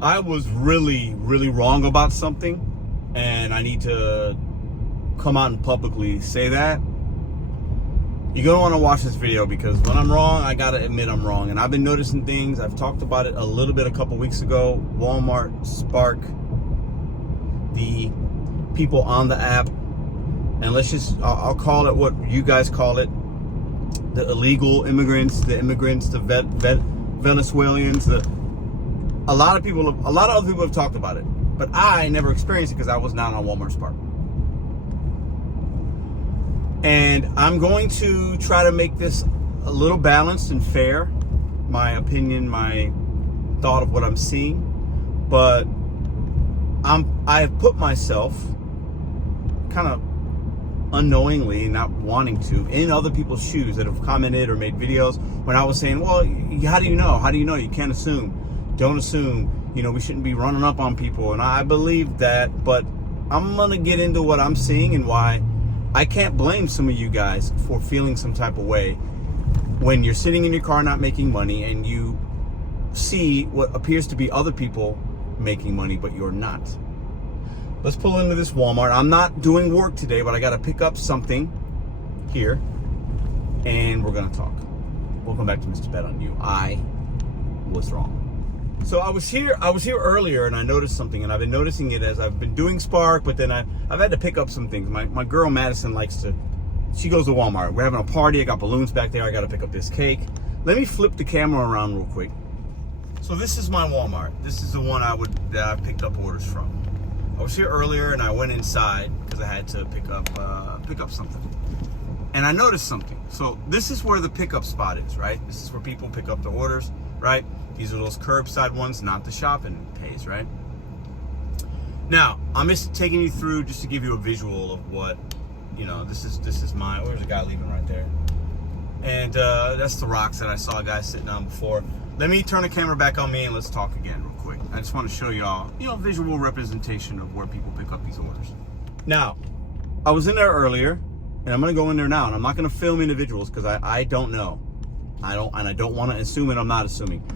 I was really wrong about something, and I need to come out and publicly say that. You're going to want to watch this video, because when I'm wrong, I got to admit I'm wrong. And I've been noticing things. I've talked about it a little bit a couple weeks ago. Walmart, Spark, the people on the app, and I'll call it what you guys call it, the illegal immigrants, the Venezuelans, a lot of other people have talked about it, but I never experienced it because I was not on Walmart Spark. And I'm going to try to make this a little balanced and fair, my opinion, my thought of what I'm seeing, but I have put myself kind of unknowingly, not wanting to, in other people's shoes that have commented or made videos when I was saying, well, how do you know? How do you know? You can't assume. Don't assume. You know, we shouldn't be running up on people. And I believe that, but I'm going to get into what I'm seeing and why I can't blame some of you guys for feeling some type of way when you're sitting in your car not making money and you see what appears to be other people making money, but you're not. Let's pull into this Walmart. I'm not doing work today, but I got to pick up something here, and we're going to talk. Welcome back to Mr.BetonYou. I was wrong. So I was here earlier, and I noticed something, and I've been noticing it as I've been doing Spark, but then I've had to pick up some things. My girl Madison she goes to Walmart. We're having a party. I got balloons back there. I got to pick up this cake. Let me flip the camera around real quick. So this is my Walmart. This is the one that I picked up orders from. I was here earlier, and I went inside because I had to pick up something. And I noticed something. So this is where the pickup spot is, right? This is where people pick up the orders, right? These are those curbside ones, not the shopping pays, right? Now, I'm just taking you through just to give you a visual of what, you know, this is where's the guy leaving right there? And that's the rocks that I saw a guy sitting on before. Let me turn the camera back on me and let's talk again real quick. I just want to show y'all, visual representation of where people pick up these orders. Now, I was in there earlier, and I'm going to go in there now, and I'm not going to film individuals because I don't know. I don't want to assume it. I'm not assuming.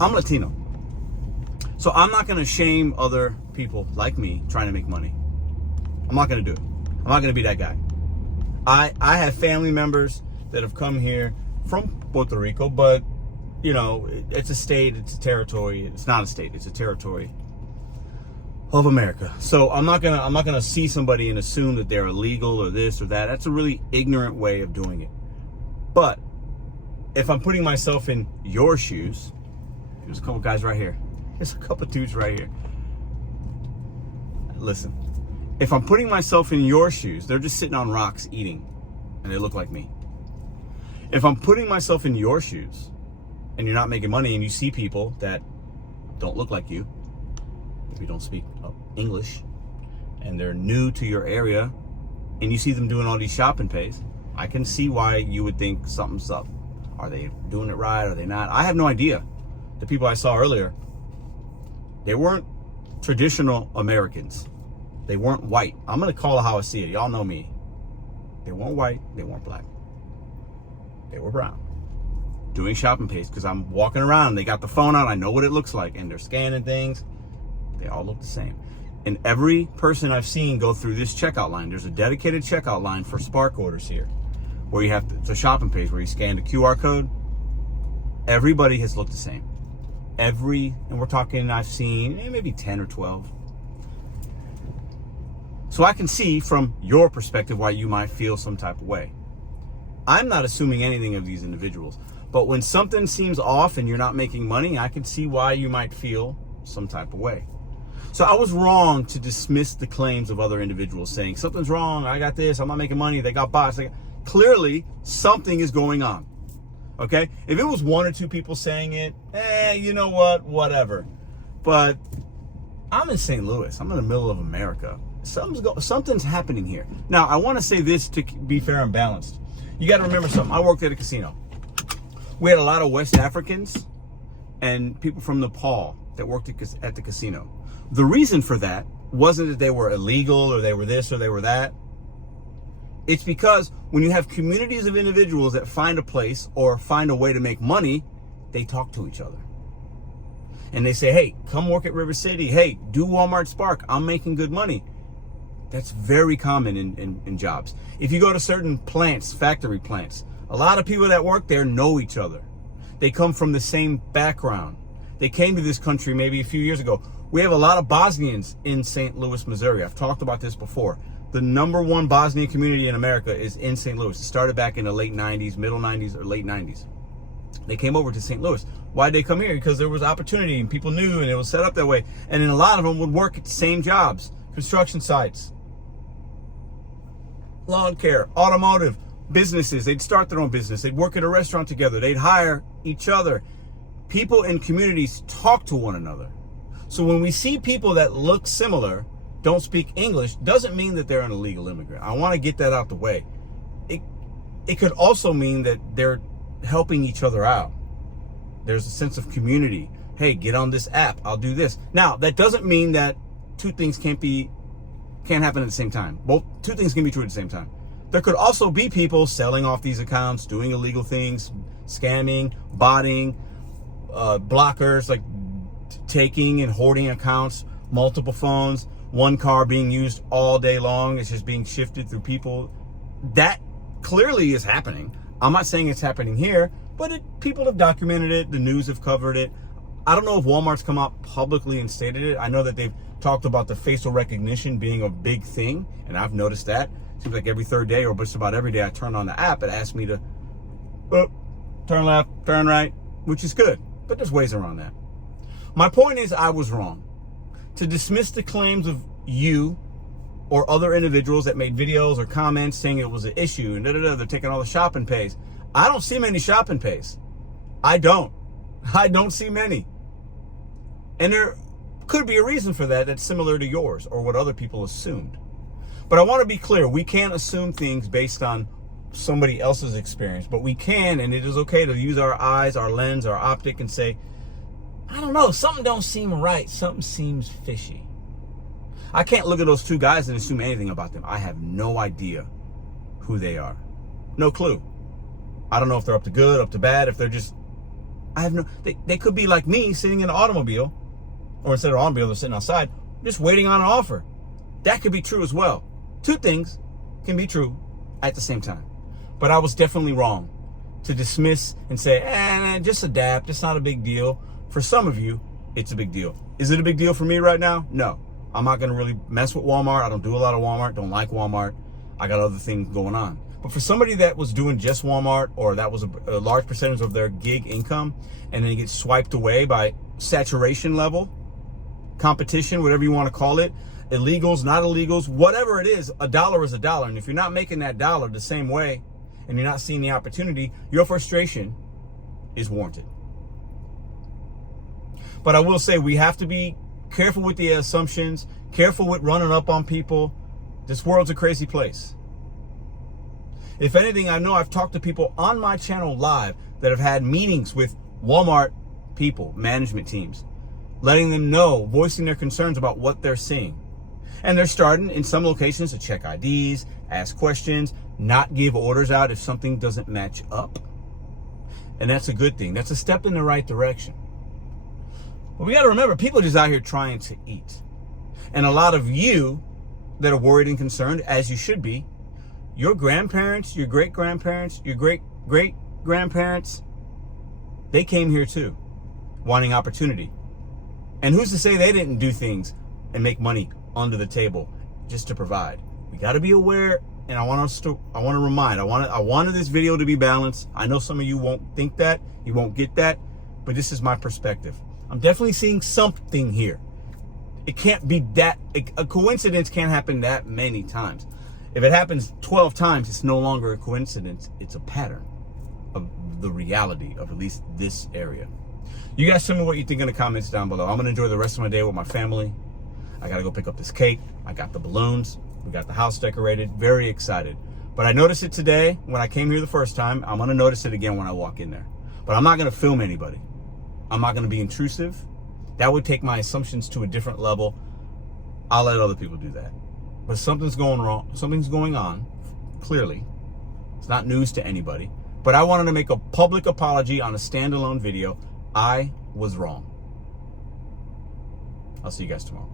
I'm Latino. So I'm not going to shame other people like me trying to make money. I'm not going to do it. I'm not going to be that guy. I have family members that have come here from Puerto Rico, but it's a state, it's a territory. It's not a state, it's a territory of America. So I'm not gonna see somebody and assume that they're illegal or this or that. That's a really ignorant way of doing it. But if I'm putting myself in your shoes, there's a couple guys right here. There's a couple dudes right here. Listen, if I'm putting myself in your shoes, they're just sitting on rocks eating, and they look like me. If I'm putting myself in your shoes, and you're not making money, and you see people that don't look like you, maybe don't speak English, and they're new to your area, and you see them doing all these shopping pays, I can see why you would think something's up. Are they doing it right? Are they not? I have no idea. The people I saw earlier, they weren't traditional Americans. They weren't white. I'm going to call it how I see it. Y'all know me. They weren't white. They weren't black. They were brown. Doing shopping pays because I'm walking around. They got the phone out. I know what it looks like. And they're scanning things. They all look the same. And every person I've seen go through this checkout line, there's a dedicated checkout line for Spark orders here, where you have the shopping page where you scan the QR code. Everybody has looked the same. And we're talking, I've seen maybe 10 or 12. So I can see from your perspective why you might feel some type of way. I'm not assuming anything of these individuals, but when something seems off and you're not making money, I can see why you might feel some type of way. So I was wrong to dismiss the claims of other individuals saying, something's wrong, I got this, I'm not making money, they got bots. Clearly, something is going on. Okay? If it was one or two people saying it, you know what, whatever. But I'm in St. Louis. I'm in the middle of America. Something's happening here. Now, I want to say this to be fair and balanced. You got to remember something. I worked at a casino. We had a lot of West Africans and people from Nepal that worked at the casino. The reason for that wasn't that they were illegal or they were this or they were that. It's because when you have communities of individuals that find a place or find a way to make money, they talk to each other. And they say, hey, come work at River City. Hey, do Walmart Spark. I'm making good money. That's very common in jobs. If you go to certain plants, factory plants, a lot of people that work there know each other. They come from the same background. They came to this country maybe a few years ago. We have a lot of Bosnians in St. Louis, Missouri. I've talked about this before. The #1 Bosnian community in America is in St. Louis. It started back in the late 90s, middle 90s, or late 90s. They came over to St. Louis. Why'd they come here? Because there was opportunity and people knew, and it was set up that way. And then a lot of them would work at the same jobs, construction sites, lawn care, automotive, businesses. They'd start their own business. They'd work at a restaurant together. They'd hire each other. People in communities talk to one another. So when we see people that look similar, don't speak English, doesn't mean that they're an illegal immigrant. I want to get that out the way. It could also mean that they're helping each other out. There's a sense of community. Hey, get on this app. I'll do this. Now, that doesn't mean that two things can't happen at the same time. Both two things can be true at the same time. There could also be people selling off these accounts, doing illegal things, scamming, botting, blockers, like taking and hoarding accounts, multiple phones, one car being used all day long. It's just being shifted through people. That clearly is happening. I'm not saying it's happening here, but people have documented it. The news have covered it. I don't know if Walmart's come out publicly and stated it. I know that they've talked about the facial recognition being a big thing, and I've noticed that. Seems like every third day or just about every day I turn on the app, it asks me to turn left, turn right, which is good, but there's ways around that. My point is, I was wrong. To dismiss the claims of you or other individuals that made videos or comments saying it was an issue and they're taking all the shopping pays. I don't see many shopping pays. I don't see many. And there could be a reason for that that's similar to yours or what other people assumed. But I want to be clear, we can't assume things based on somebody else's experience, but we can, and it is okay to use our eyes, our lens, our optic and say, I don't know, something don't seem right. Something seems fishy. I can't look at those two guys and assume anything about them. I have no idea who they are. No clue. I don't know if they're up to good, up to bad, if they're just, they could be like me sitting in an automobile, or instead of an automobile, they're sitting outside, just waiting on an offer. That could be true as well. Two things can be true at the same time. But I was definitely wrong to dismiss and say, just adapt. It's not a big deal. For some of you, it's a big deal. Is it a big deal for me right now? No. I'm not going to really mess with Walmart. I don't do a lot of Walmart. Don't like Walmart. I got other things going on. But for somebody that was doing just Walmart, or that was a large percentage of their gig income, and then it gets swiped away by saturation level, competition, whatever you want to call it, illegals, not illegals, whatever it is, a dollar is a dollar. And if you're not making that dollar the same way, and you're not seeing the opportunity, your frustration is warranted. But I will say, we have to be careful with the assumptions, careful with running up on people. This world's a crazy place. If anything, I know I've talked to people on my channel live that have had meetings with Walmart people, management teams, letting them know, voicing their concerns about what they're seeing. And they're starting in some locations to check IDs, ask questions, not give orders out if something doesn't match up. And that's a good thing. That's a step in the right direction. But we got to remember, people are just out here trying to eat. And a lot of you that are worried and concerned, as you should be, your grandparents, your great-grandparents, your great-great-grandparents, they came here too, wanting opportunity. And who's to say they didn't do things and make money under the table just to provide? We got to be aware, and I wanted this video to be balanced. I know some of you won't think that, you won't get that, but this is my perspective. I'm definitely seeing something here. It can't be that, a coincidence can't happen that many times. If it happens 12 times, it's no longer a coincidence. It's a pattern of the reality of at least this area. You guys tell me what you think in the comments down below. I'm going to enjoy the rest of my day with my family. I got to go pick up this cake. I got the balloons. We got the house decorated. Very excited. But I noticed it today when I came here the first time. I'm going to notice it again when I walk in there. But I'm not going to film anybody. I'm not going to be intrusive. That would take my assumptions to a different level. I'll let other people do that. But something's going wrong. Something's going on, clearly. It's not news to anybody. But I wanted to make a public apology on a standalone video. I was wrong. I'll see you guys tomorrow.